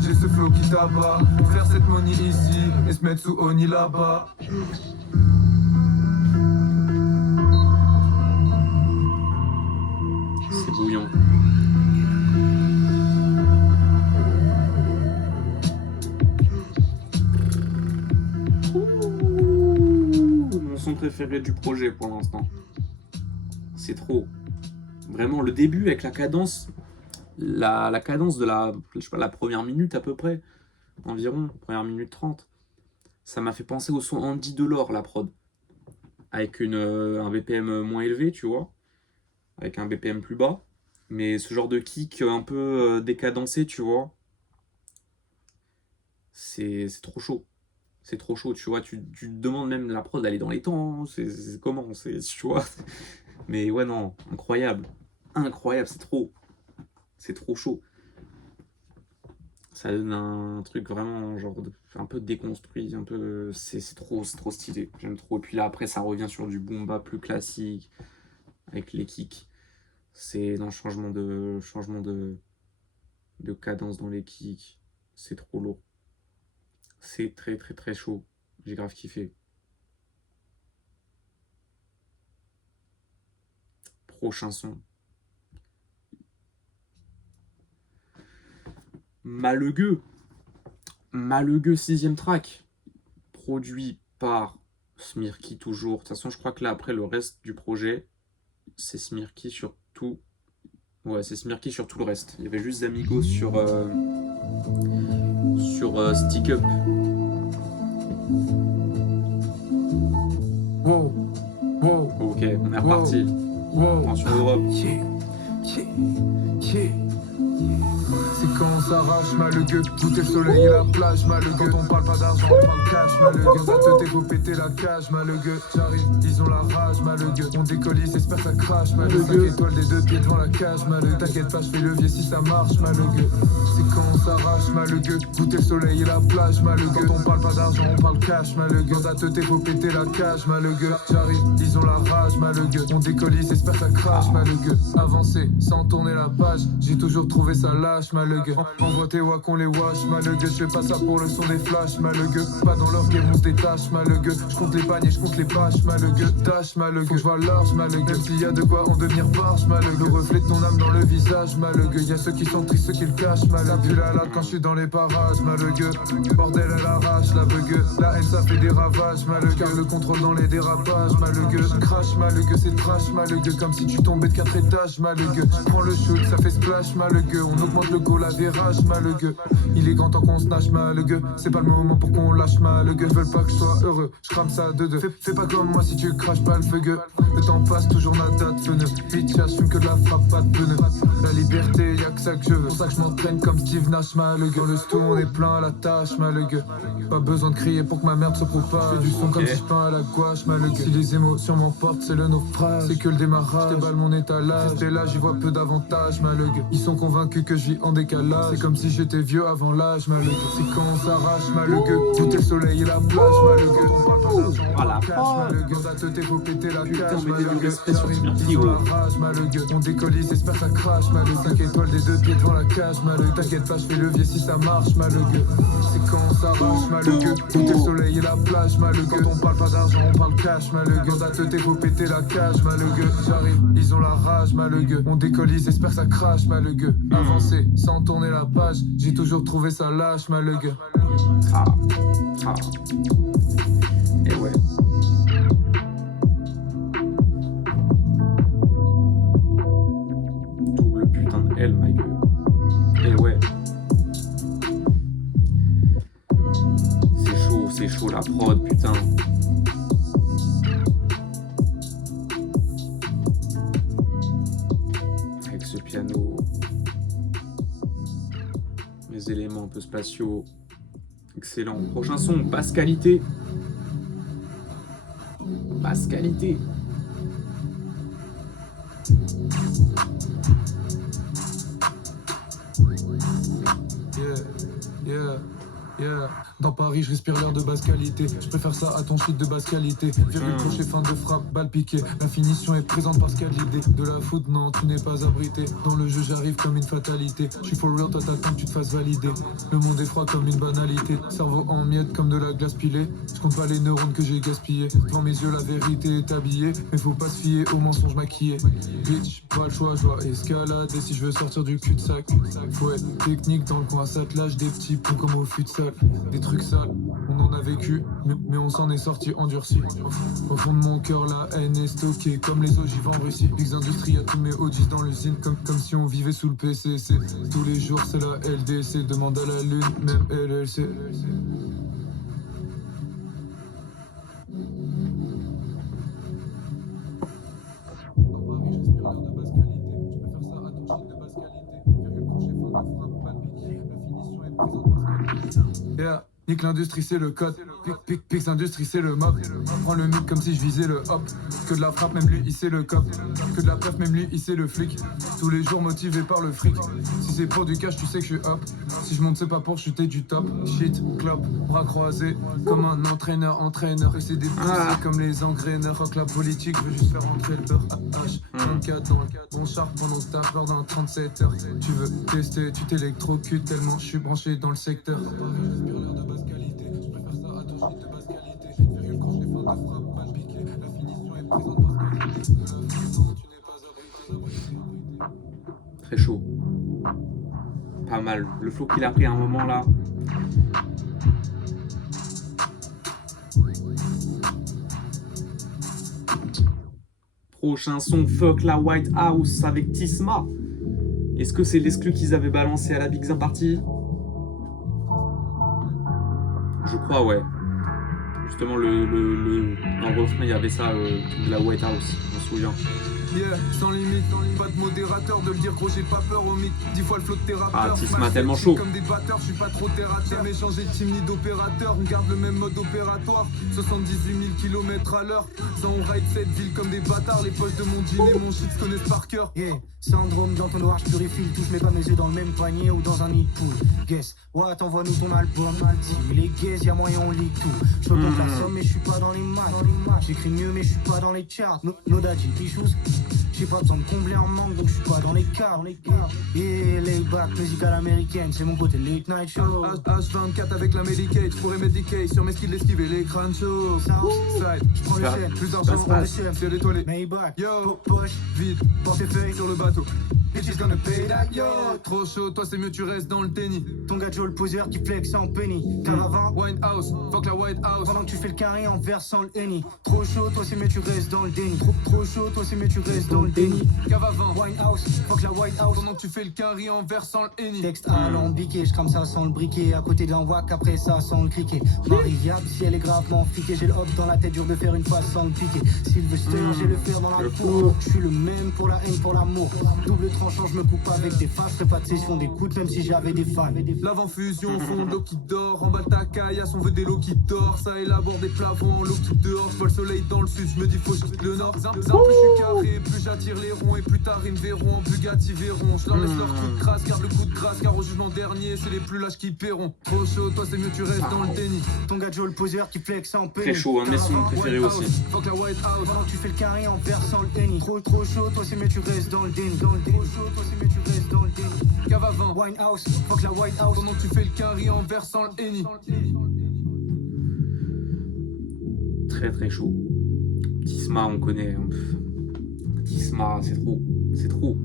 J'ai ce flow qui tabac, faire cette money ici et se mettre sous Oni là-bas. C'est bouillant. Mon son préféré du projet pour l'instant. C'est trop. Vraiment, le début avec la cadence, la cadence de je sais pas, la première minute à peu près, environ, première minute 30, ça m'a fait penser au son Andy Delors, la prod. Avec un BPM moins élevé, tu vois. Avec un BPM plus bas, mais ce genre de kick un peu décadencé, tu vois, c'est trop chaud. C'est trop chaud, tu vois, tu te demandes même la prod, elle est dans les temps, hein. C'est comment, tu vois. Mais ouais, non, incroyable. Incroyable, c'est trop chaud. Ça donne un truc vraiment, genre, un peu déconstruit, un peu, c'est trop stylé, j'aime trop. Et puis là, après, ça revient sur du boom bap plus classique, avec les kicks. C'est un changement de cadence dans les kicks. C'est trop lourd. C'est très chaud. J'ai grave kiffé. Prochain son. Malegueux. Malegueux 6ème track. Produit par Smirky toujours. De toute façon, je crois que là, après, le reste du projet, c'est Smirky sur tout. Ouais, c'est Smirky sur tout le reste. Il y avait juste Amigos sur Stick Up. Wow, wow, Ok, on est reparti. wow. Attention Europe. C'est quand on s'arrache, malegueux. Tout est le soleil et la plage, malegueux. Quand on parle pas d'argent, on parle cash, malegueux. Ça te faut péter la cage, malegueux. J'arrive, ils ont la rage, malegueux. On décollise, espère ça crache, malegueux. 5 étoiles des 2 pieds devant la cage, malegueux. T'inquiète pas, je fais levier si ça marche, malegueux. C'est quand on s'arrache, malegueux. Tout est le soleil et la plage, malegueux. Quand on parle pas d'argent, on parle cash, malegueux. Ça te faut péter la cage, malegueux. J'arrive, ils ont la rage, malegueux. On décollise, espère ça crache, malegueux. Avancer, sans tourner la page. J'ai toujours trouvé ça lâche, malegueux. Envoie tes wack, on les wash, malegueux. Je fais pas ça pour le son des flashs, malegueux. Pas dans leur game, on se détache, malegueux. Je compte les paniers, je compte les bâches, malegueux. Tâche, malegueux. Faut que je vois large, malegueux. Même s'il y a de quoi en devenir barge, malegueux. Le reflet de ton âme dans le visage, malegueux. Y'a ceux qui sont tristes, ceux qui le cachent, malegueux. Ça pue la latte quand je suis dans les parages, malegueux. Bordel à l'arrache, la bugueux. La haine, ça fait des ravages, malegueux. Car le contrôle dans les dérapages, malegueux. Crash, malegueux, c'est trash, malegueux. Comme si tu tombais de 4 étages, malegueux. Prends le shoot, ça fait splash, malegueux. On augmente le goal à des rages, crache malheureux. Il est grand temps qu'on se nage malheureux. C'est pas le moment pour qu'on lâche malheureux. Veulent pas que je sois heureux, je crame ça de deux. Fais pas comme moi si tu craches pas le feu. Le temps passe, toujours nada de feneux. Bitch, j'assume que de la frappe, pas de pneus. La liberté, y'a que ça que je veux. Pour ça que je m'entraîne comme Steve Nash malheureux. Dans le sto, on est plein à la tâche malheureux. Pas besoin de crier pour que ma merde se propage. Fais du son comme si je peins à la gouache malheureux. Si les émotions m'emportent, c'est le naufrage. C'est que le démarrage, je déballe mon étalage. Rester là, j'y vois peu d'avantages malheureux. Ils sont convaincus que je vis en décalage. C'est comme si j'étais vieux avant l'âge malheureux. C'est quand on s'arrache malheureux. Tout est le soleil et la plage malheureux. On parle pas d'argent, on parle cash malheureux. Ça te t'es faut péter la cage malheureux. Ils ont la rage malheureux. On décollise, j'espère que ça crache malheureux. 5 étoiles des 2 pieds devant la cage malheureux. T'inquiète pas, je fais levier si ça marche malheureux. C'est quand on s'arrache malheureux. Tout est le soleil et la plage malheureux. Quand on parle pas d'argent, on parle cash malheureux. Ça te t'es faut péter la cage malheureux. J'arrive, ils ont la rage malheureux. On décollise, j'espère que ça crache malheureux. Avancer sans tourner la page, j'ai toujours trouvé ça lâche malheureux. Ah. Et ouais. Double putain de L, my gueule. Et ouais. C'est chaud la prod, putain. Avec ce piano. Les éléments un peu spatiaux. Excellent. Prochain son, basse qualité. Basse qualité. Yeah. Dans Paris, je respire l'air de basse qualité. Je préfère ça à ton shit de basse qualité. Virgule crochet, fin de frappe, balle piquée. La finition est présente parce qu'il y a de l'idée. De la foot, non, tu n'es pas abrité. Dans le jeu, j'arrive comme une fatalité. Je suis for real, toi t'attends que tu te fasses valider. Le monde est froid comme une banalité. Cerveau en miettes comme de la glace pilée. Je compte pas les neurones que j'ai gaspillés. Devant mes yeux, la vérité est habillée. Mais faut pas se fier aux mensonges maquillés. Bitch, pas le choix, je dois escalader si je veux sortir du cul-de-sac. Faut être technique dans le coin, s'attelage des petits ponts comme au futsal. Des trucs sales, on en a vécu, mais on s'en est sorti endurci. Au fond de mon cœur, la haine est stockée comme les ogives en Russie. Big Industrie, y'a tous mes OGs dans l'usine, comme si on vivait sous le PCC. Tous les jours, c'est la LDC, demande à la lune, même LLC. Yeah. Nique l'industrie c'est le code, Pix industrie c'est le mob. Prends le mic comme si je visais le hop. Que de la frappe même lui il sait le cop. Que de la preuve même lui il sait le flic. Tous les jours motivé par le fric. Si c'est pour du cash tu sais que je suis hop. Si je monte c'est pas pour chuter du top. Shit, clop, bras croisés comme un entraîneur. Et c'est des poussées comme les engraineurs. Rock la politique, je veux juste faire rentrer le beurre. H24 dans le bon char pendant que t'as peur d'un 37 heures. Tu veux tester, tu t'électrocutes tellement je suis branché dans le secteur. Je préfère ça à ton shit de basse qualité. Virgule quand je fais fin de frappe, balle piquée. La finition est présente parce que de la foule, non, tu n'es pas abrité. Très chaud. Pas mal. Le flow qu'il a pris à un moment là. Prochain son, Fuck la White House avec Tisma. Est-ce que c'est l'exclu qu'ils avaient balancé à la Big Zin Party? Je crois, ouais. Justement, dans le refrain, il y avait ça, de la White House, je me souviens. Yeah, sans limite, pas de modérateur, de le dire gros j'ai pas peur au mythe. 10 fois le flow de tes rappeurs. Ah, Tisma tellement chaud. Comme des batteurs, je suis pas trop terre à terre. Mais changer de team ni d'opérateur, on garde le même mode opératoire. 78 000 km à l'heure. Ça on ride cette ville comme des bâtards. Les poches de mon jean et mon shit se connaissent par cœur. Yeah, syndrome d'entonnoir, je purifie le tout. Je mets pas mes yeux dans le même panier ou dans un nid de poule. Guess, what, envoie-nous ton album. Si les gays, y'a moyen on lit tout. Je peux compte la somme mais je suis pas dans les matchs. J'écris mieux mais je suis pas dans les charts. No daddy issues. J'ai pas besoin de combler en manque donc je suis pas dans les cadres. Et lay back, musicale américaine, c'est mon côté late night show. H24 avec la Medicaid, je pourrais mettre des cases sur mes skills esquiver les crânes chauds. Southside, Je prends les chaînes, plus d'argent, c'est l'étoilé. Maybach, Yo, poche, vide, portefeuille sur le bateau. Bitches gonna pay that yo. Trop chaud, toi c'est mieux tu restes dans le tennis. Ton gars Joe le poseur qui flex en penny. T'as avant, Winehouse, fuck la White House. pendant que tu fais le carré en versant le henny. Trop chaud, toi c'est mieux tu restes dans le déni. Trop chaud, toi c'est mieux tu restes dans le le déni. Cave à vin, Winehouse, fuck la White House. pendant que tu fais le carry en versant le henny. Texte alambiqué, je crame ça sans le briquet. À côté d'un wack, après ça sans le criquet. Marie viable, si elle est gravement friquée. J'ai le hop dans la tête, dur de faire une face sans le piquer. Sylvester, j'ai le fer dans la Le peau. Je suis le même pour la haine, pour l'amour. Double tranchant, je me coupe avec des faces. Je ferai pas de session d'écoute, même si j'avais des fans. L'avant-fusion, fond de l'eau qui dort. Emballe ta caillasse, on veut des lots qui dort. Ça élabore des plafonds en l'eau qui dehors. Je vois le soleil dans le sud, je me dis faut que je quitte le nord. Zin, plus je suis carré, plus j'attire les ronds. Et plus tard ils me verront en Bugatti Veyron. Je leur laisse leur coup de crasse, garde le coup de grâce. Car au jugement dernier, c'est les plus lâches qui paieront. Trop chaud, toi c'est mieux, tu restes dans le déni. Ton gars Joe le poseur qui flex en peine. Très chaud, un de mes sons préférés aussi. Fuck la White House. Pendant que tu fais le carré en versant le henny. Trop chaud, toi c'est mieux, tu restes dans le déni. Trop chaud, toi c'est mieux, tu restes dans le déni. Cave à vin, Winehouse, fuck la White House. pendant que tu fais le carry en versant le henny. Très très chaud. Tisma, on connaît. Tisma, c'est trop. C'est trop.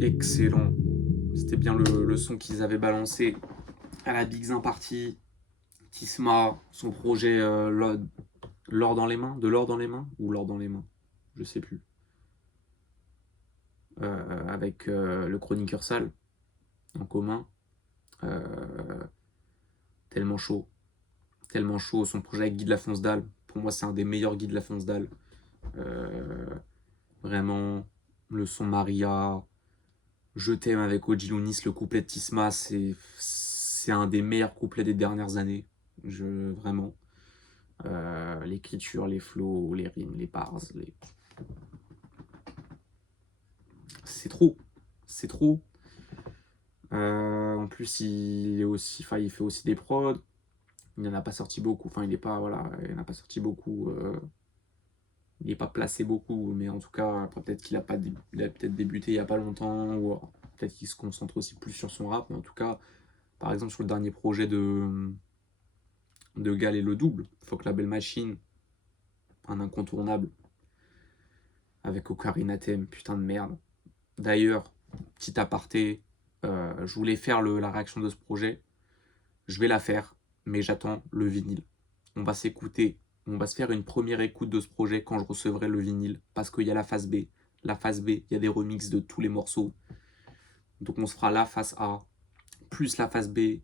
Excellent. C'était bien le son qu'ils avaient balancé à la Big Zin Party. Tisma, son projet l'or dans les mains. De l'or dans les mains ou l'or dans les mains, je sais plus. Avec le chroniqueur sale en commun. Tellement chaud. Tellement chaud. Son projet avec Guy de la Fonce-Dalle. Pour moi, c'est un des meilleurs Guy de la Fonce-Dalle. Vraiment, le son Maria. Je t'aime avec Oji Lounis. Le couplet de Tisma, c'est un des meilleurs couplets des dernières années. Vraiment. L'écriture, les flows, les rimes, les bars. C'est trop. C'est trop. En plus, il fait aussi des prods. Il n'en a pas sorti beaucoup. Enfin, il n'en a pas sorti beaucoup. Il n'est pas placé beaucoup. Mais en tout cas, peut-être qu'il a peut-être débuté il n'y a pas longtemps. Ou peut-être qu'il se concentre aussi plus sur son rap. Mais en tout cas, par exemple, sur le dernier projet de Gal et le Double, Fuck la Belle Machine, un incontournable. Avec Ocarina Theme, putain de merde. D'ailleurs, petit aparté, je voulais faire la réaction de ce projet. Je vais la faire, mais j'attends le vinyle. On va s'écouter, on va se faire une première écoute de ce projet quand je recevrai le vinyle, parce qu'il y a la phase B. La phase B, il y a des remixes de tous les morceaux. Donc on se fera la phase A, plus la phase B,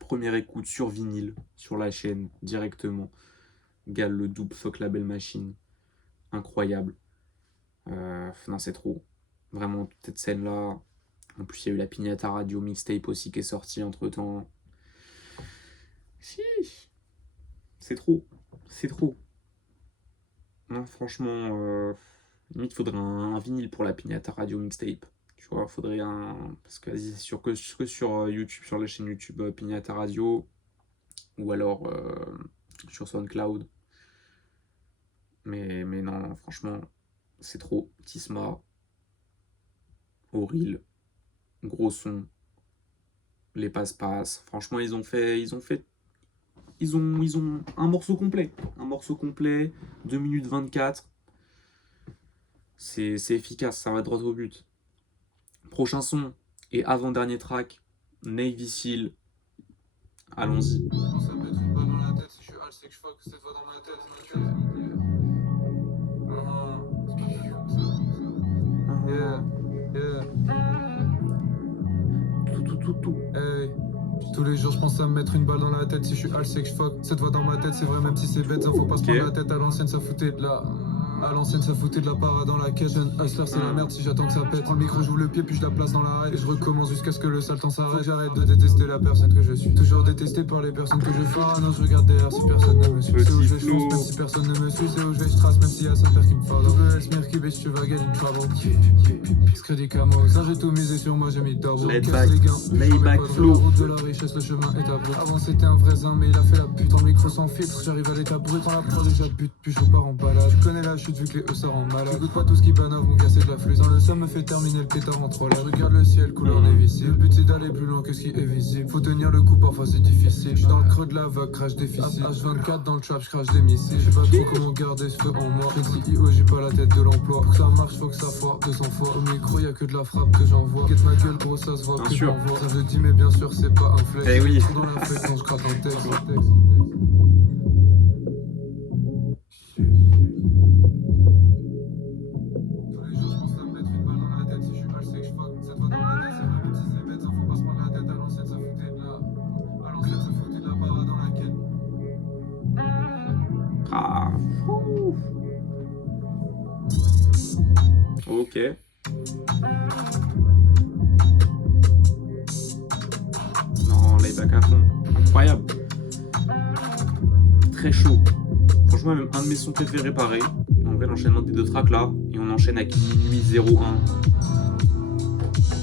première écoute sur vinyle, sur la chaîne, directement. Gal le Double, Fuck la Belle Machine. Incroyable. Non, c'est trop. Vraiment, cette scène-là. En plus, il y a eu la Pignata Radio mixtape aussi qui est sortie entre-temps. C'est trop. C'est trop. Non, franchement, limite, il faudrait un vinyle pour la Pignata Radio mixtape. Tu vois, faudrait un... Parce que c'est sûr que sur YouTube, sur la chaîne YouTube Pignata Radio, ou alors sur SoundCloud. Mais non, franchement, c'est trop. Tisma, Auril, gros son, les passe-passe. Franchement, ils ont un morceau complet. 2 minutes 24. C'est efficace, ça va droit au but. Prochain son et avant-dernier track, Navy Seal. Allons-y. Ça me met une balle dans la tête, si je suis hal, c'est que je fuck cette voix dans ma tête. Tout. Hey. Tous les jours je pense à me mettre une balle dans la tête. Si je suis hal c'est que je fuck. Cette voix dans ma tête c'est vrai même si c'est bête. Ça faut pas se prendre la tête. À l'ancienne ça foutait de la... À l'ancienne ça foutait de la para dans la caisse. Jeune hustler c'est la merde si j'attends que ça pète. Prends le micro, j'ouvre le pied puis je la place dans l'arrêt. Et je recommence jusqu'à ce que le sale temps s'arrête. J'arrête de détester la personne que je suis. Toujours détesté par les personnes que je suis. Ah non je regarde derrière si personne ne me suit. C'est où je vais je fonce même si personne ne me suit. C'est où je vais je trace même si y'a son père qui me follow. Double S Mirky bitch tu vas gagner une trouble. Crédit camo. Ça j'ai tout misé sur moi j'ai mis double. Layback flow. Route de la richesse le chemin est abrupt. Avant c'était un vrai zin mais il a fait la pute. En micro sans filtre j'arrive à l'état brut. Prends la prod déjà bute puis je pars en balade. Je connais la chute vu que les E ça rend malade. J'écoute pas tout ce qui banove, mon gars c'est de la flûte. Dans le somme me fait terminer le pétard en 3 là. Je regarde le ciel, couleur navy. Le but c'est d'aller plus loin que ce qui est visible. Faut tenir le coup, parfois c'est difficile. Je suis dans le creux de la vague, crash déficit. H24 dans le trap, je crache des missiles. Je sais pas trop comment garder ce feu en moi. Je dis IO, j'ai pas la tête de l'emploi. Pour que ça marche, faut que ça foire 200 fois. Au micro, y'a que de la frappe que j'envoie. Guette ma gueule, gros, ça se voit Bien que sûr. j'envoie. Ça je dis, mais bien sûr, c'est pas un flex. Eh oui. Je suis dans la fête quand je gratte un texte. Ok. Non, layback à fond. Incroyable. Très chaud. Franchement, même un de mes sons préférés, pareil. En vrai, l'enchaînement des deux tracks là. Et on enchaîne avec Minuit 01.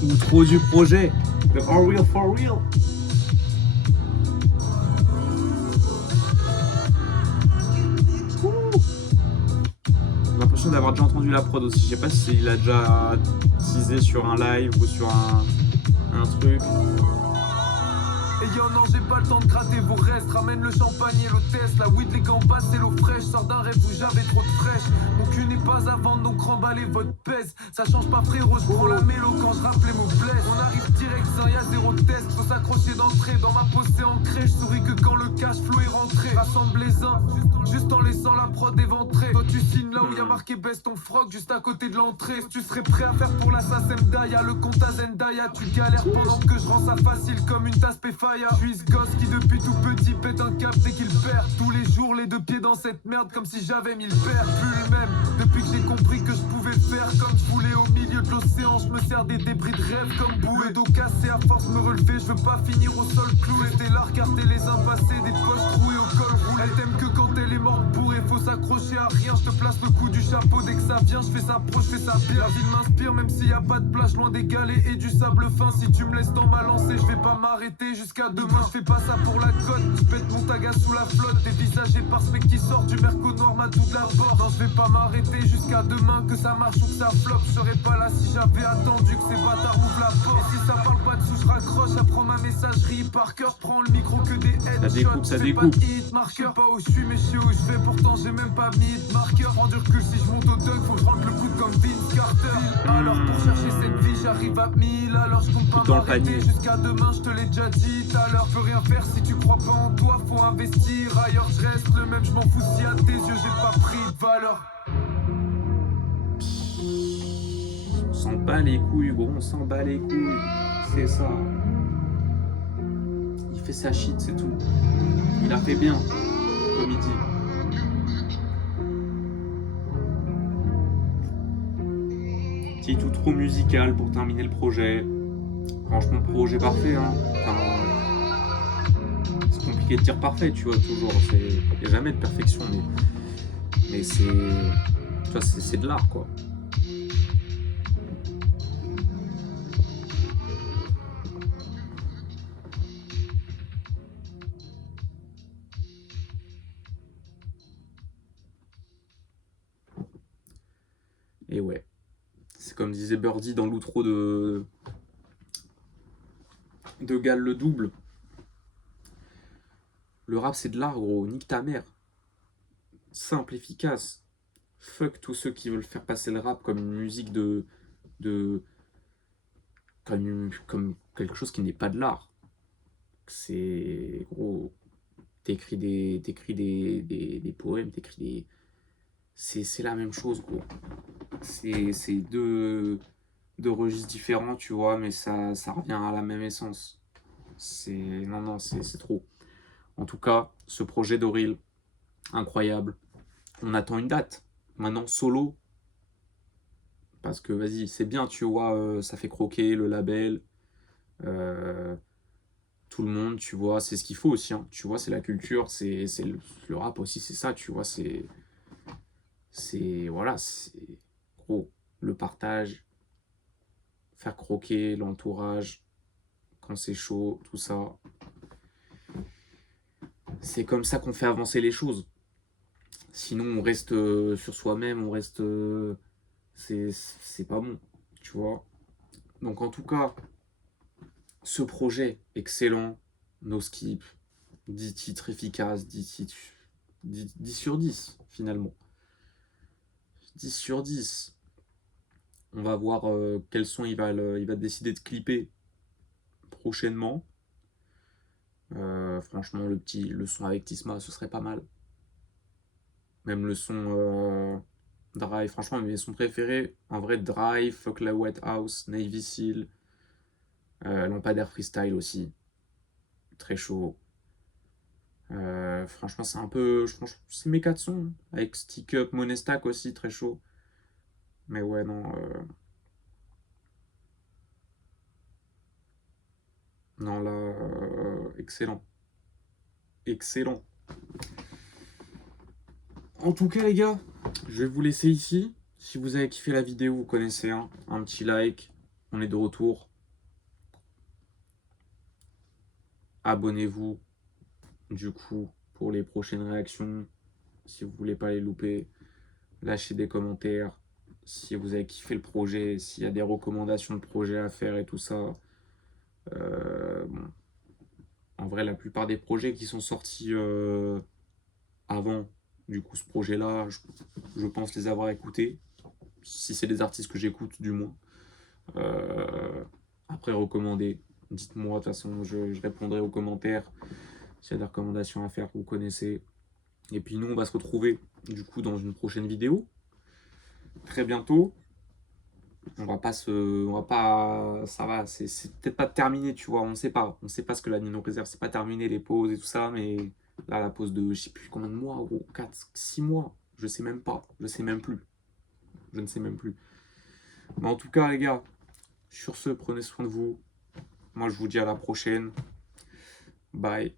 Ou trop du projet. The For Real, For Real. J'ai l'impression d'avoir déjà entendu la prod aussi. Je sais pas s'il a déjà teasé sur un live ou sur un truc. Et yo non j'ai pas le temps de gratter vos restes. Ramène le champagne et l'hôtesse. La weed, les gambas et l'eau fraîche. Sors d'un rêve où j'avais trop de fraîche. Mon cul n'est pas à vendre donc remballez votre pèse. Ça change pas frérot, je prends la mélo quand je rappe les mots blesse. On arrive direct sans y'a zéro test. Faut s'accrocher d'entrée. Dans ma peau c'est ancré. Je souris que quand le cash flow est rentré. Rassemble les uns juste en laissant la prod éventrée. Toi tu signes là où y'a marqué baisse ton froc juste à côté de l'entrée. Tu serais prêt à faire pour l'assassin Mdaya. Le compte à Zendaya. Tu galères pendant que je rends ça facile comme une tasse Péfaya. Je suis ce gosse qui depuis tout petit pète un cap dès qu'il perd. Tous les jours les deux pieds dans cette merde comme si j'avais mis le père. Plus le même depuis que j'ai compris que je pouvais le faire comme je voulais au milieu de l'océan. Je me sers des débris de rêve comme bouée d'eau cassée à force me relever. Je veux pas finir au sol cloué. T'es là regarder les impassés des poches trouées au col roulé. Elle t'aime que quand elle est morte bourrée. Faut s'accrocher à rien. Je te place le coup du chapeau dès que ça vient. Je fais ça pro, je fais ça bien. La ville m'inspire même s'il y a pas de plage loin des galets et du sable fin. Si tu me laisses dans ma lancée, je vais pas m'arrêter jusqu'à demain. Je fais pas ça pour la cote. Je pète mon taga sous la flotte. Dévisagé par ce mec qui sort du merco noir m'a tout de la porte. Non, je vais pas m'arrêter jusqu'à demain. Que ça marche ou que ça floppe. Je serais pas là si j'avais attendu que ces bâtards ouvrent la porte. Et si ça parle pas de sous, je raccroche. Apprends ma messagerie par cœur. Prends le micro que des headshots. Ça Fais découpe. pas de hit marqueur. Pas où je suis mais je sais où je vais. Pourtant j'ai même pas mis de marqueur. Prends du recul si je monte au dog. Faut que je rentre le coude comme Vince Carter. Alors pour chercher cette vie j'arrive à 1000. Alors je compte pas Dans le m'arrêter panier. jusqu'à demain. Je te l'ai déjà dit tout à l'heure. Peux rien faire si tu crois pas en toi. Faut investir ailleurs. Je reste le même. Je m'en fous si à tes yeux j'ai pas pris de valeur. On s'en bat les couilles, gros, on s'en bat les couilles. C'est ça. Il fait sa shit, c'est tout. Il a fait bien, comme il dit. Petit tout trop musical pour terminer le projet. Franchement, projet parfait, hein. Enfin, c'est compliqué de dire parfait, tu vois, toujours. Il n'y a jamais de perfection, mais c'est. Tu vois, c'est de l'art, quoi. Et ouais. C'est comme disait Birdie dans l'outro de Gal le double. Le rap c'est de l'art, gros, nique ta mère. Simple, efficace. Fuck tous ceux qui veulent faire passer le rap comme une musique de comme quelque chose qui n'est pas de l'art. C'est gros. T'écris des poèmes, t'écris des. C'est la même chose, gros. C'est deux registres différents, tu vois, mais ça revient à la même essence. Non, c'est trop. En tout cas, ce projet d'Oril, incroyable. On attend une date. Maintenant, solo. Parce que, vas-y, c'est bien, tu vois, ça fait croquer le label. Tout le monde, tu vois, c'est ce qu'il faut aussi. Hein. Tu vois, c'est la culture, c'est le rap aussi, c'est ça, tu vois, voilà, c'est gros. Le partage, faire croquer l'entourage, quand c'est chaud, tout ça. C'est comme ça qu'on fait avancer les choses. Sinon, on reste sur soi-même, on reste. C'est pas bon, tu vois. Donc, en tout cas, ce projet excellent, no skip, 10 titres efficaces, 10 sur 10, finalement. 10 sur 10. On va voir quel son il va décider de clipper prochainement. Franchement, le son avec Tisma, ce serait pas mal. Même le son Drive, franchement, mes sons préférés, en vrai, Drive, Fuck la White House, Navy Seal, Lampadaire Freestyle aussi. Très chaud. Franchement, c'est un peu. C'est mes 4 sons. Avec Stick Up, Monestack aussi, très chaud. Mais ouais, non. Non, là, excellent. Excellent. En tout cas, les gars, je vais vous laisser ici. Si vous avez kiffé la vidéo, vous connaissez, hein, un petit like. On est de retour. Abonnez-vous, du coup, pour les prochaines réactions. Si vous voulez pas les louper, lâchez des commentaires. Si vous avez kiffé le projet, s'il y a des recommandations de projets à faire et tout ça. Bon. En vrai, la plupart des projets qui sont sortis avant, du coup, ce projet-là, je pense les avoir écoutés. Si c'est des artistes que j'écoute, du moins. Après, recommander. Dites-moi, de toute façon, je répondrai aux commentaires. S'il y a des recommandations à faire, vous connaissez. Et puis nous, on va se retrouver, du coup, dans une prochaine vidéo. Très bientôt. On va pas se... On va pas... Ça va, c'est peut-être pas terminé, tu vois. On sait pas. On sait pas ce que l'année nous réserve. C'est pas terminé, les pauses et tout ça. Mais là, la pause de, je sais plus combien de mois, gros. 4, 6 mois. Je sais même pas. Je sais même plus. Je ne sais même plus. Mais en tout cas, les gars, sur ce, prenez soin de vous. Moi, je vous dis à la prochaine. Bye.